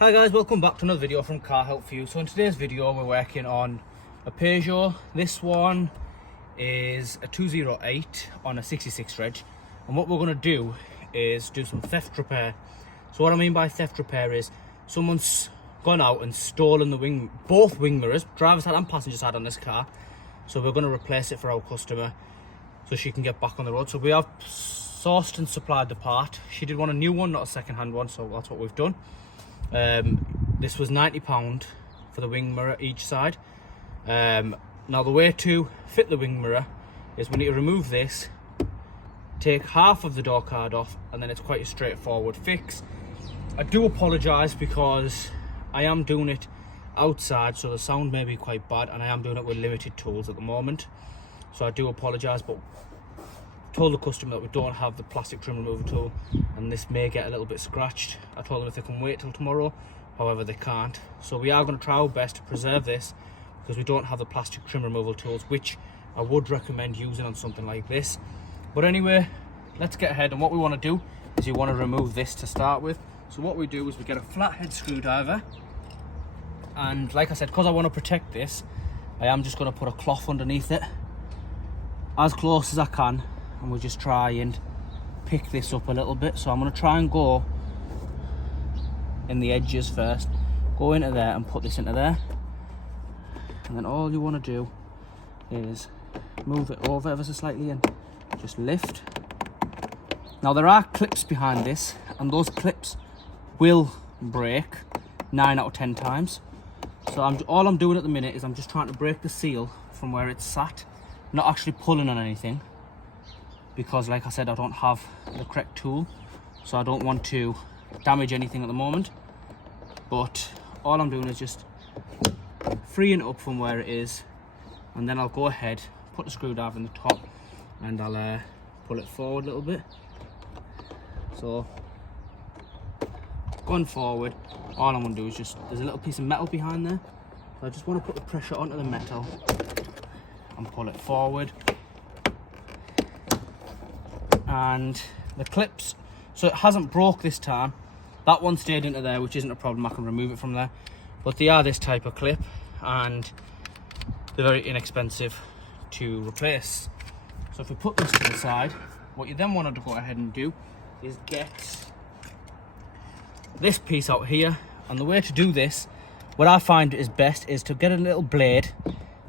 Hi guys, welcome back to another video from Car Help For You. So in today's video we're working on a Peugeot. This one is a 208 on a 66 reg, and what we're going to do is do some theft repair. So what I mean by theft repair is someone's gone out and stolen both wing mirrors, driver's side and passenger side on this car. So we're going to replace it for our customer so she can get back on the road. So we have sourced and supplied the part. She did want a new one, not a second hand one, so that's what we've done. This was £90 for the wing mirror each side. Now the way to fit the wing mirror is we need to remove this, take half of the door card off, and then it's quite a straightforward fix. I do apologise because I am doing it outside, so the sound may be quite bad, and I am doing it with limited tools at the moment, so I do apologise, but I told the customer that we don't have the plastic trim removal tool and this may get a little bit scratched. I told them if they can wait till tomorrow, however they can't. So we are going to try our best to preserve this because we don't have the plastic trim removal tools, which I would recommend using on something like this. But anyway, let's get ahead, and what we want to do is you want to remove this to start with. So what we do is we get a flathead screwdriver, and like I said, because I want to protect this, I am just going to put a cloth underneath it as close as I can, and we'll just try and pick this up a little bit. So I'm going to try and go in the edges first, go into there and put this into there, and then all you want to do is move it over ever so slightly and just lift. Now there are clips behind this, and those clips will break 9 out of 10 times. So all I'm doing at the minute is I'm just trying to break the seal from where it's sat, not actually pulling on anything, because like I said, I don't have the correct tool, so I don't want to damage anything at the moment. But all I'm doing is just freeing it up from where it is, and then I'll go ahead, put the screwdriver in the top, and I'll pull it forward a little bit. So going forward, all I'm going to do is just, there's a little piece of metal behind there, so I just want to put the pressure onto the metal and pull it forward. And the clips, so it hasn't broke this time. That one stayed into there, which isn't a problem, I can remove it from there. But they are this type of clip, and they're very inexpensive to replace. So if we put this to the side, what you then want to go ahead and do is get this piece out here. And the way to do this, what I find is best, is to get a little blade,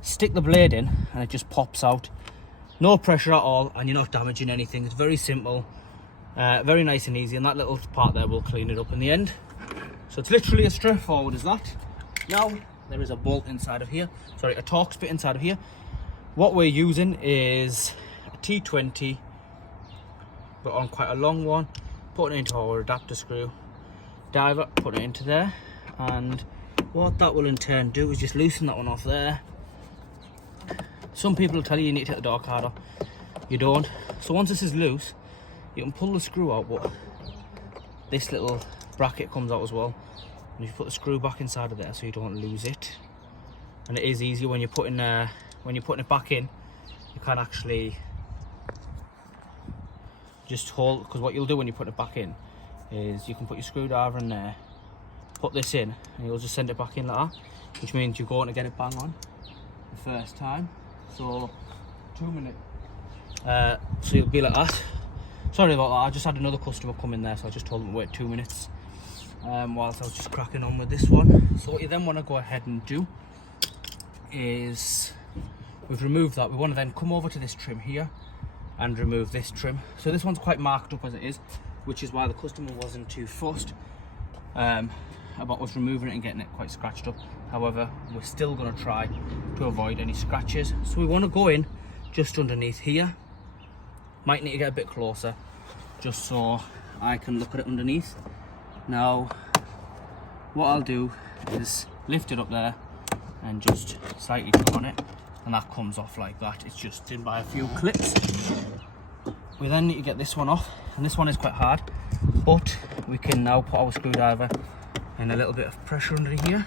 stick the blade in, and it just pops out. No pressure at all, and you're not damaging anything. It's very simple, very nice and easy, and that little part there will clean it up in the end. So it's literally as straightforward as that. Now there is a bolt inside of here, sorry, a Torx bit inside of here. What we're using is a T20, but on quite a long one. Put it into our adapter screw diver, put it into there, and what that will in turn do is just loosen that one off there. Some people will tell you need to take the door card off. You don't. So once this is loose, you can pull the screw out, but this little bracket comes out as well. And you put the screw back inside of there so you don't lose it. And it is easier when you're putting it back in. You can actually just hold, because what you'll do when you put it back in is you can put your screwdriver in there, put this in, and you'll just send it back in like that, which means you're going to get it bang on the first time. So 2 minutes. So you'll be like that. Sorry about that, I just had another customer come in there, so I just told them to wait 2 minutes whilst I was just cracking on with this one. So what you then want to go ahead and do is, we've removed that, we want to then come over to this trim here and remove this trim. So this one's quite marked up as it is, which is why the customer wasn't too fussed about us removing it and getting it quite scratched up. However, we're still going to try to avoid any scratches. So we want to go in just underneath here. Might need to get a bit closer just so I can look at it underneath. Now what I'll do is lift it up there and just slightly tug on it, and that comes off like that. It's just in by a few clips. We then need to get this one off, and this one is quite hard, but we can now put our screwdriver and a little bit of pressure under here,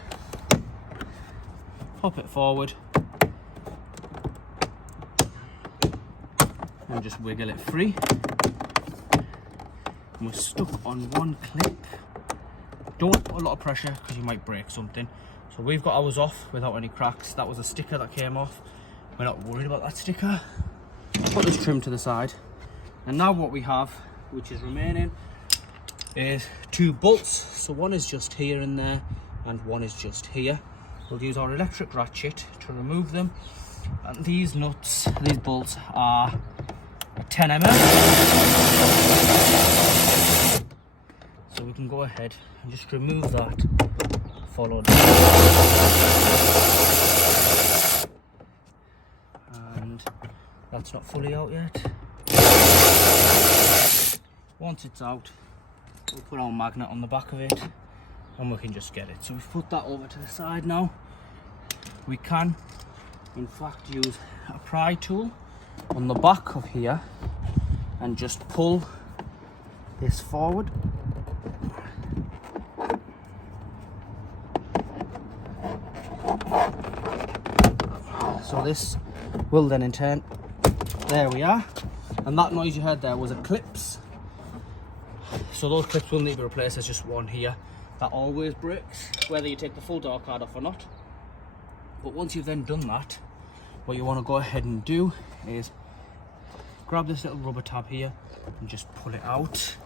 pop it forward, and just wiggle it free. And we're stuck on one clip, don't put a lot of pressure because you might break something. So we've got ours off without any cracks. That was a sticker that came off. We're not worried about that sticker. Put this trim to the side. And now what we have, which is remaining, is 2 bolts. So one is just here and there, and one is just here. We'll use our electric ratchet to remove them. And these nuts, these bolts are 10 mm. So we can go ahead and just remove that, followed. And that's not fully out yet. Once it's out, we'll put our magnet on the back of it and we can just get it. So we've put that over to the side now. We can, in fact, use a pry tool on the back of here and just pull this forward. So this will then in turn, there we are, and that noise you heard there was a clips. So those clips will need to be replaced. There's just one here that always breaks, whether you take the full door card off or not. But once you've then done that, what you want to go ahead and do is grab this little rubber tab here and just pull it out.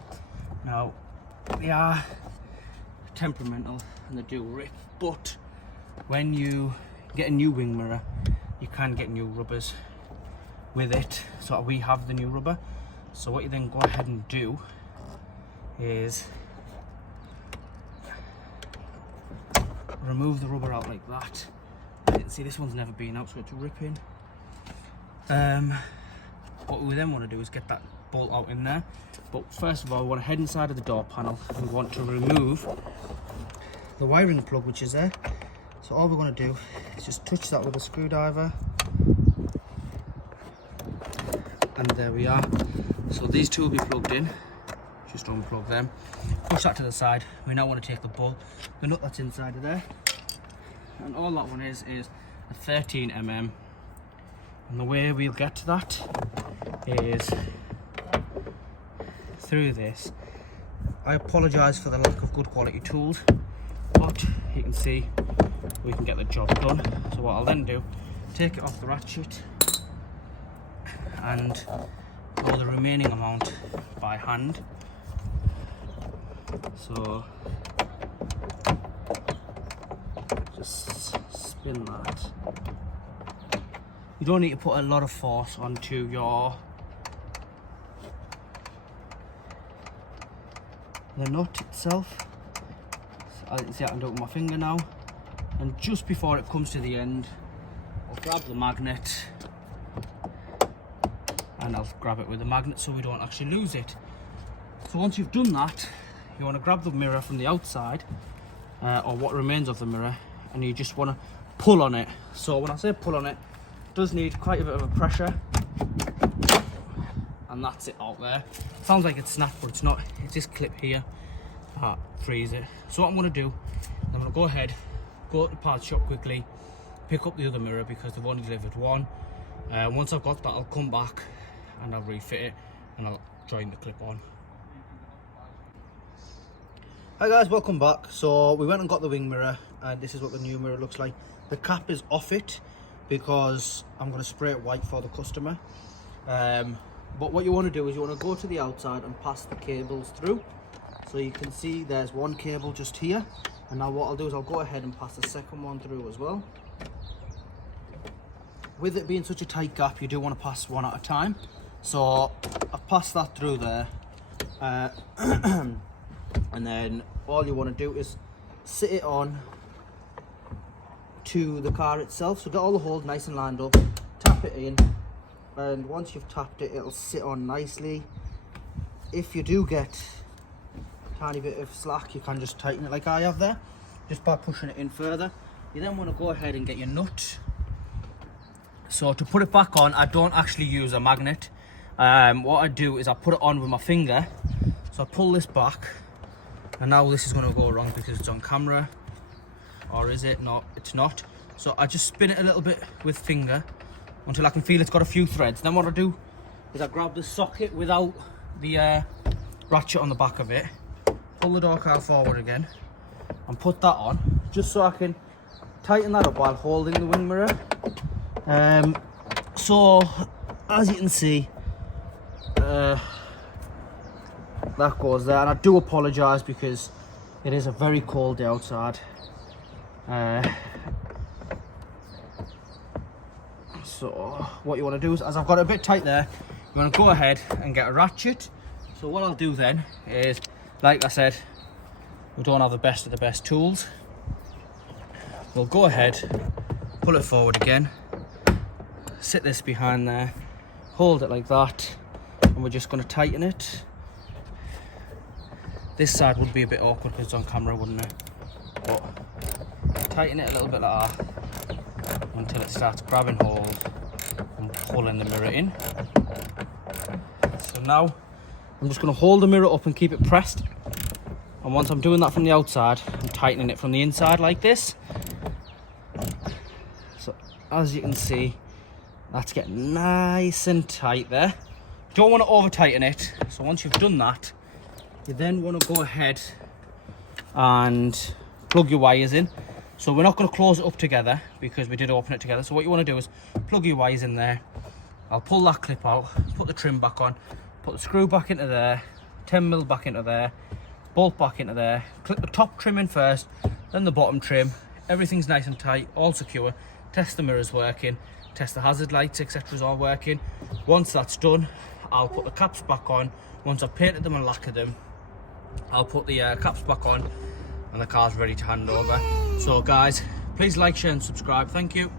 Now, they are temperamental and they do rip, but when you get a new wing mirror, you can get new rubbers with it. So we have the new rubber. So what you then go ahead and do is remove the rubber out like that. You can see this one's never been out, so it's ripping. What we then want to do is get that bolt out in there. But first of all, we want to head inside of the door panel. We want to remove the wiring plug which is there. So all we're going to do is just touch that with a screwdriver. And there we are. So these two will be plugged in. Just unplug them. Push that to the side. We now want to take the bolt, the nut that's inside of there. And all that one is a 13 mm. And the way we'll get to that is through this. I apologise for the lack of good quality tools, but you can see we can get the job done. So what I'll then do, take it off the ratchet and go the remaining amount by hand. So just spin that. You don't need to put a lot of force onto the nut itself. So you can see I can do it with my finger now. And just before it comes to the end, I'll grab the magnet and I'll grab it with the magnet so we don't actually lose it. So once you've done that, you want to grab the mirror from the outside, or what remains of the mirror, and you just want to pull on it. So when I say pull on it, it does need quite a bit of a pressure, and that's it out there. Sounds like it's snapped, but it's not. It's this clip here that frees it. So what I'm going to do, I'm going to go ahead, go to the parts shop quickly, pick up the other mirror because they've only delivered one. Once I've got that, I'll come back and I'll refit it and I'll join the clip on. Hi guys, welcome back. So we went and got the wing mirror and this is what the new mirror looks like. The cap is off it because I'm going to spray it white for the customer. But what you want to do is you want to go to the outside and pass the cables through. So you can see there's one cable just here. And now what I'll do is I'll go ahead and pass the second one through as well. With it being such a tight gap, you do want to pass one at a time. So I've passed that through there. And then all you want to do is sit it on to the car itself. So get all the holes nice and lined up, tap it in, and once you've tapped it, it'll sit on nicely. If you do get a tiny bit of slack, you can just tighten it like I have there, just by pushing it in further. You then want to go ahead and get your nut. So to put it back on, I don't actually use a magnet. What I do is I put it on with my finger. So I pull this back, and now this is going to go wrong because it's on camera. Or is it? No, it's not. So I just spin it a little bit with finger until I can feel it's got a few threads. Then what I do is I grab the socket without the ratchet on the back of it, pull the door card forward again, and put that on, just so I can tighten that up while holding the wing mirror. So as you can see, that goes there, and I do apologise because it is a very cold day outside. So what you want to do is, as I've got it a bit tight there, you want to go ahead and get a ratchet. So what I'll do then is, like I said, we don't have the best of the best tools. We'll go ahead, pull it forward again, sit this behind there, hold it like that, and we're just going to tighten it. This side would be a bit awkward because it's on camera, wouldn't it? But tighten it a little bit like that until it starts grabbing hold and pulling the mirror in. So now I'm just going to hold the mirror up and keep it pressed. And once I'm doing that from the outside, I'm tightening it from the inside like this. So as you can see, that's getting nice and tight there. Don't want to over tighten it. So once you've done that, you then want to go ahead and plug your wires in. So we're not going to close it up together because we did open it together. So what you want to do is plug your wires in there. I'll pull that clip out, put the trim back on, put the screw back into there, 10mm back into there, bolt back into there, clip the top trim in first, then the bottom trim. Everything's nice and tight, all secure. Test the mirrors working, test the hazard lights, etc. is all working. Once that's done, I'll put the caps back on. Once I've painted them and lacquered them, I'll put the caps back on and the car's ready to hand over. So guys, please like, share and subscribe. Thank you.